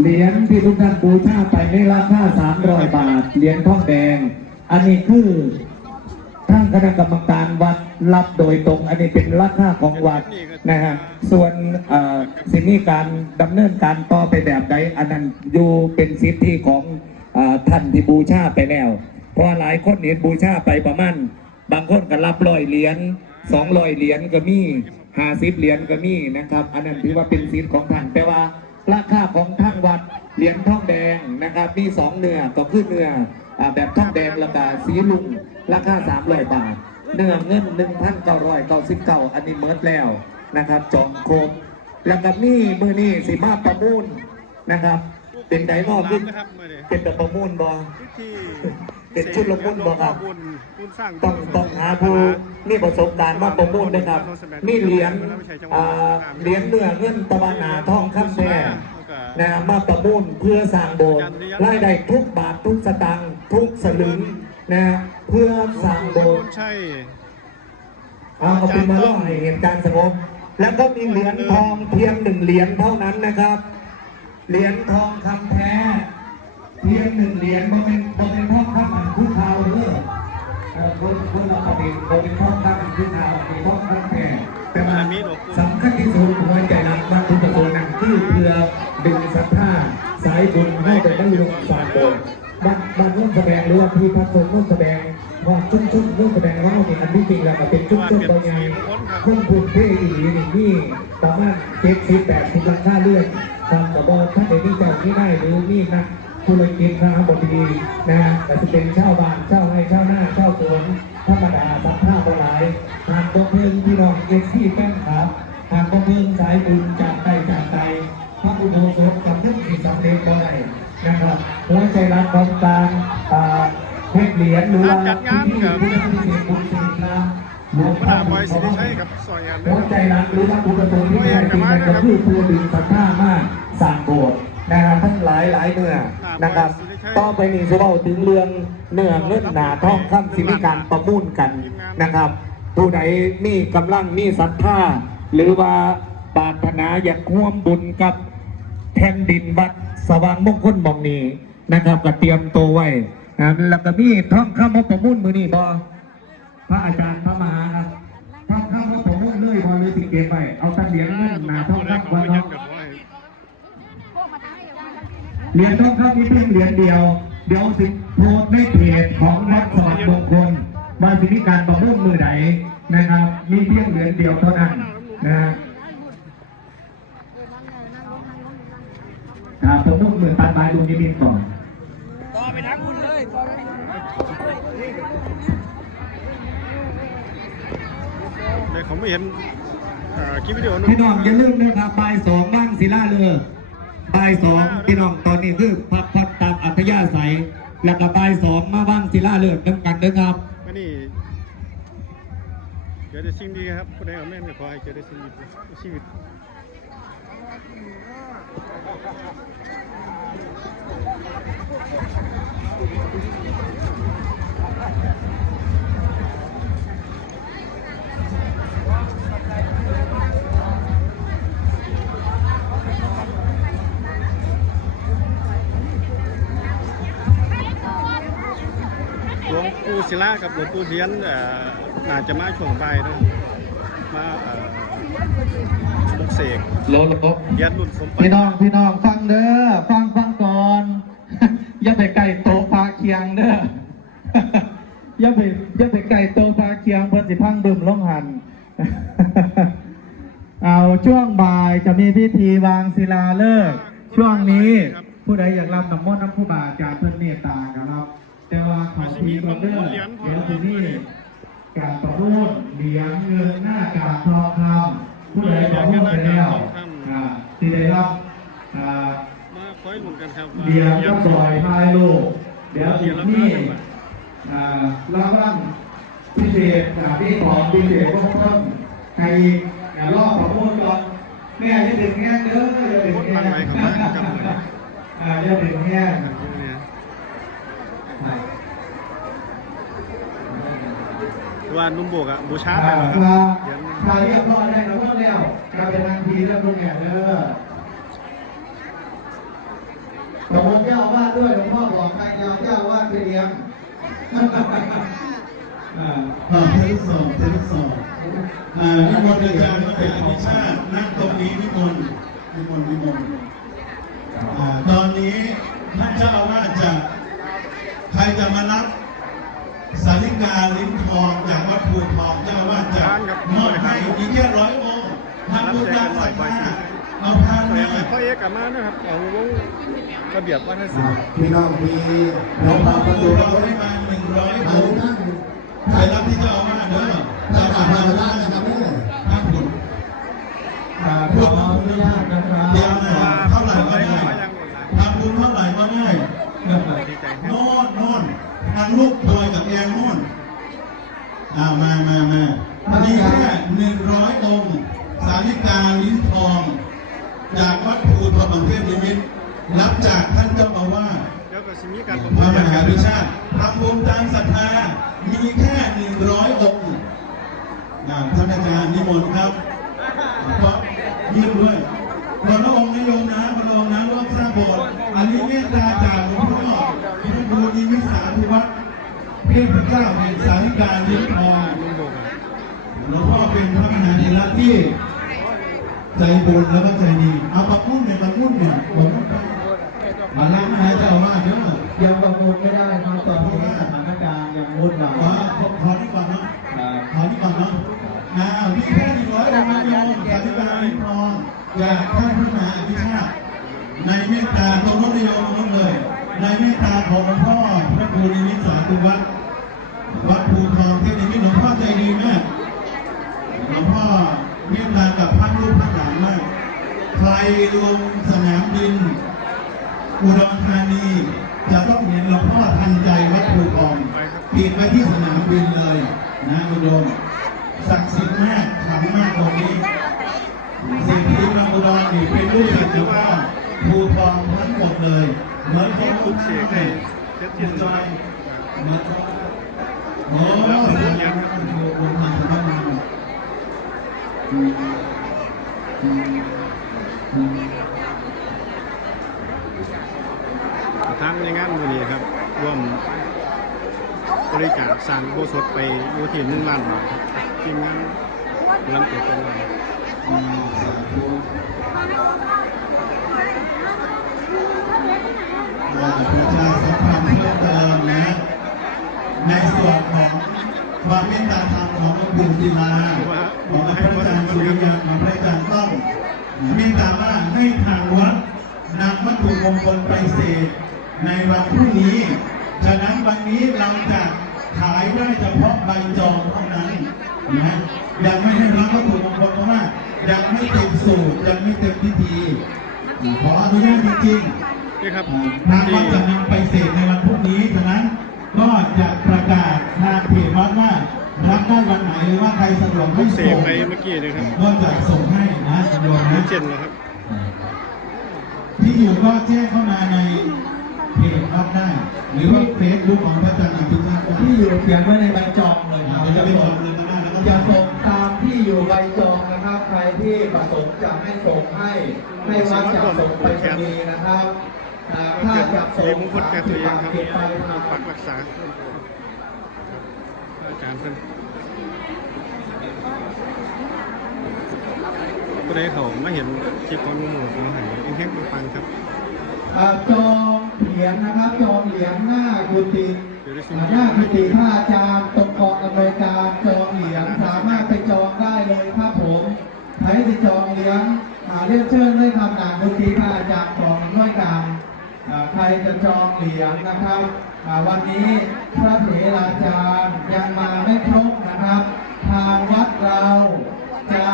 เหรียญที่ทุกท่านบูชาไปในราคา300บาท เหรียญทองแดง อันนี้คือทางคณะกรรมการวัดรับโดยตรง อันนี้เป็นราคาของวัดนะฮะส่วนอ่อสิ่งนี้การดำเนินการต่อไปแบบใดอันนั้นอยู่เป็นสิทธิของอท่านที่บูชาไปแล้ว เพราะหลายคนเห็นบูชาไปประมาณบางคนก็รับร้อยเหรียญสองร้อยเหรียญก็มีห้าสิบเหรียญก็มีนะครับ อันนั้นถือว่าเป็นสิทธิ์ของท่านแต่ว่า ราคาของทางวัดเหรียญทองแดงนะครับมีสองเนื้อก็คือเนื้ออ่าแบบทองแดงราคาสีลุงราคาสามร้อยบาท เนื้อเงินหนึ่งพันเก้าร้อยเก้าสิบเก้าอันนี้เมิดแล้วนะครับจองครบแล้วก็นี่มือนี่สีมาประมูลนะครับ เป็นไดนอกขึ้นนะครับมื่อนี้เป็นแบบประมูลบอที่ เป็นชุดละมุนบ่ครับบุญบุญสร้างต้องต้องหาผู้มีประสบการณ์มาประมูลนะครับ มีเหรียญอ่าเหรียญเนื้อเงินตะวันหนาทองคำแท้นะมาประมูลเพื่อสร้างโบสถ์รายได้ทุกบาททุกสตางค์ทุกสลึงนะเพื่อสร้างโบสถ์ใช่เอาเอาเป็นมาล่อให้เหตุการณ์สงบแล้วก็มีเหรียญทองเพียงหนึ่งเหรียญเท่านั้นนะครับ เหรียญทองคำแท้เพียงหนึ่งเหรียญโมเป็นโมเป็น คนเราปฏิบัติโมเป็นทองคำอันคู่คราวเป็นทองคำแท้แต่ว่าสำคัญที่สุดหัวใจรักว่าคุณประสงค์นั่นคือเพื่อดึงศรัทธาสายบุญให้ไปบรรลุสารโบสถ์บ้านบ้านร่วมแสดงหรือว่าที่พักคนร่วมแสดงว่าชุ่มชุ่มร่วมแสดงว่าเนี่ยอันที่จริงแล้วก็เป็นชุ่มชุ่มตัวใหญ่คนพื้นที่อีหลีนี่นี่ประมาณเจ็ดสิบแปดสิบลังค่าเลื่อนทำกับบอลท่านเดนี่เจ้าที่ได้หรือนี่นะธุรกิจค้าบบดีนะแต่จะเป็นเช่าบ้านเช่าไร่เช่าหน้าเช่าสวน ธรรมดาสัมภาษณ์หลายหากบ่เพิ่งพี่น้องเอฟซีแป้งครับ หากบ่เพิ่งสายบุญจากใจจากใจพระอุโบสถกับเรื่องที่สำเร็จบ่ได้นะครับหัวใจรักของการอ่าเพชรเหรียญหรือว่าที่ที่ที่ที่ที่บุญสิริครับหลวงพระพ่อดาบอยสิริชัยกับซอยงานหัวใจรักหรือว่าอุปสมบทที่แท้จริงนั่นก็คือตัวดึงศรัทธามากสร้างโบสถ์นะครับทั้งหลายหลายเนื้อ นะครับต่อไปนี้จะเล่าถึงเรื่องเนื้อเงินหนาทองคำสิมีการประมูลกันนะครับ ผู้ใดมีกำลังมีศรัทธาหรือว่าปรารถนาอยากร่วมบุญกับแผ่นดินวัดสว่างมงคลมองนี้นะครับก็เตรียมตัวไว้นะแล้วก็มีทองคำมประมูลมือนี้บอพระอาจารย์พระมหาครับท่องข้าวว่าผมว่าเลื่อยบอเลยติดเกมไปเอาตังเหียงหนาท่องข้าววันเนาะ เหรียญท่องข้าวนี้เพียงเหรียญเดียว เดี๋ยวสิโพสต์ในเพจของวัดสว่างมงคลว่าสิมีการประมูลมือไหนนะครับ มีเพียงเหรียญเดียวเท่านั้นนะฮะครับประมูลมือตัดไม้ดูนิมิตก่อนเดี๋ยวเขาไม่เห็นเอ่อคลิปวิดีโอนู้นพี่น้องอย่าลืมนะครับบ่ายสองบ้างศิลาเรือ บายสองพี่น้องตอนนี้คือพักผ่อนตามอัธยาศัย แล้วก็บ่ายสองมาบ้างศิลาเรือน้ำกันนะครับนนี้เกิดได้สิ่งดีครับผู้ใดเอาแม่นก็ขอให้เกิดได้สิ่งดีชีวิต หลวงปู่ศิลากับหลวงปู่เทียนเอ่อน่าจะมาช่วงบ่ายนะมาเอ่อปลุกเสกโลโลเทียนรุ่นสมปันพี่น้องพี่น้องฟังเด้อฟังฟังก่อน อย่าไปไก่โตะพาเคียงเด้ออย่าไปอย่าไปไก่โตะพาเคียงเพื่อนสิพังบึมล่องหันเอาช่วงบ่ายจะมีพิธีวางศิลาฤกษ์ช่วงนี้ผู้ใดอยากรับน้ำมนต์น้ำผู้บาจากเพื่อนเมตตาครับ แต่ว่าของทีก่อนเด้อเดี๋ยวทีนี้การประมูลเหรียญเงินหน้ากากทองคำผู้ใดประมูลไปแล้วที่ได้รับอ่ามาคอยลุ้นกันครับเดี๋ยวก็ปล่อยทายโลกเดี๋ยวถึงที่อ่ารางวัลพิเศษอ่าที่ของพิเศษก็เพิ่มให้รอบประมูลก่อนแม่จะถึงแง่เด้อจะถึงแง่อ่าจะถึงแง่ นุ่มบวกอะบูชาไปแล้วครับาเรียบร้อยได้เราเพิ่มแล้วเราเป็นนางพีเรื่มต้นแก่เด้อหลวงพ่เจ้าวาดด้วยหลวงพ่อบอกใครเจ้าเจ้าวาดไปเทียมงขอบคุณสองเทนสองนิมนต์อาจารย์มาแต่อภิชาตินั่งตรงนี้นิมนต์นิมนต์นิมนต์ตอนนี้ท่านเจ้าอาวาสจะใครจะมานับ สาริกาลิ้นทองจากวัดภูทองเจ้าอาวาสจะมอบให้อีกแค่ร้อยองค์ทำบุญตามศรัทธาเอาพานเรียมานพ่อเอกกลับมานะครับของวงระเบียบวัฒนศิลป์พี่น้องมีหลวงพ่อปประระตูตูเราเราได้ได้มามาหนึ่งร้อยเอาองค์ท่านใครรับที่เจ้าอาวาสเด้อท่า เจ้าน อา อาวา ภา ส รนะครับเนี่ย ท่านบุญ อ่าขออนุญาตนะครับ เตรียมมาเท่าไหร่ก็ได้ทำบุญเท่าไหร่ก็ได้ ดีใจค โน่ รับ นโน่นทางลูกพลอยกับแองโน่นอ่ามามามามีแค่หนึ่งร้อยองค์สาริกาลิ้นทอง จากวั ดภูทองเทพนิมิตรรับจากท่านเจ้าอาวาสเดี๋ยวก็สิมีกาพระมหาวิชาติทำบุญตามศรัทธา มีแค่หนึ่งร้อยองค์อ่าท่านอาจารย์นิมนต์ครับเพราะยิ้มด้วยคนละองค์นิยมนะคนละองค์นะร่วมสร้างโบสถ์อันนี้เมตตาจากหลวงพ่อพระครูนิมิสาธุวัฒน์เทพเจ้าแห่งสาริกาลิ้นทองลุงโบกอะหลวงพ่อเป็นพระมหาเถระที่ ใจบุญแล้วก็ใจดี เอาปากมุ่นเนี่ยปากมุ่นเนี่ยผมมาล้างนะเจ้าอาวาสเด้อยังประมูลไม่ได้ครับตอนนี้สถานการณ์ยังวุ่นวายขอขอขอนี่ก่อนเนาะขอนี่ก่อนเนาะอ่ามีแค่หนึ่งร้อยองค์โยมสาธิการลิ้นทองอยากท่านผู้มาอภิชาติในเมตตาตรงนู้นนิยมตรงนู้นเลย ในเมตตาของ ลงสนามบิน อุดรธานี จะต้องเห็นหลวงพ่อทันใจวัดภูทองปิดไปที่สนามบินเลยนะอุดมศักดิ์สิทธิ์มากขลังมากตรงนี้สิ่งที่มาอุดรนี่เป็นลูกศิษย์หลวงพ่อภูทองทั้งหมดเลยเหมือนที่คุณเชียกเจ็ดคุเทียณจอยเหมือนโอ้แล้วเสียงยังลงทางสำนักงานอืมอืม สร้างโบสถไปอยู่ที่หนึ่งล้านบาทครับทีมงานลำเกิดเป็นไรเราจะประชาสัมพันธ์เพิ่มเติมนะในส่วนของความเมตตาธรรมของหลวงปู่ศิลาของพระอาจารย์สุริยันของพระอาจารย์ต้องเมตตาว่าให้ทางวัดนำวัตถุมงคลไปเสกในวันพรุ่งนี้ ฉะนั้นวันนี้เราจะ ขายได้เฉพาะใบจองเท่านั้นนะยังไม่ให้รับวัตถุมงคลเพราะว่ายังไม่เต็มสูตรยังไม่เต็มพิธีขออนุญาตจริงๆนี่ครับทางวัดจะนำไปเสกในวันพรุ่งนี้ฉะนั้นก็จะประกาศทางเพจวัดว่ารับได้วันไหนหรือว่าใครสะดวกให้เสส่กงไปเมื่อกี้เลยครับก็จะส่งให้นะโยมนี่นะเจนแล้วครับ ที่อยู่ก็แจ้งเข้ามาในเพจวัดได้ หรือว่าเฟซบุ๊กของพระอาจารย์ อภิชาติได้ที่อยู่เขียนไว้ในใบจองเลยครับจะไปบอกเลยก็ได้แล้วก็จะส่งตามที่อยู่ใบจองนะครับ ใครที่ประสงค์จะให้ส่งให้ให้วัดจะส่งไปรษณีย์นะครับถ้าจะส่งสามสิบบาทเก็บไปทางปักรักษาอาจารย์เพิ่นผู้ใดเขาไมาเห็นคลิปของหนุ่มหมูของหายแห้งๆปังๆครับจองเหรียญนะครับ จองเหรียญหน้ากุฏิ หน้าพิธีพระอาจารย์ตรงกองอำนวยการจองเหรียญสามารถไปจองได้เลยครับผมใครที่จองเหรียญเรียกเชิญด้วยคำนามพิธีพระอาจารย์กองอำนวยการใครจะจองเหรียญนะครับวันนี้พระเถราจารย์ยังมาไม่ครบนะครับ ทางวัดเราจะ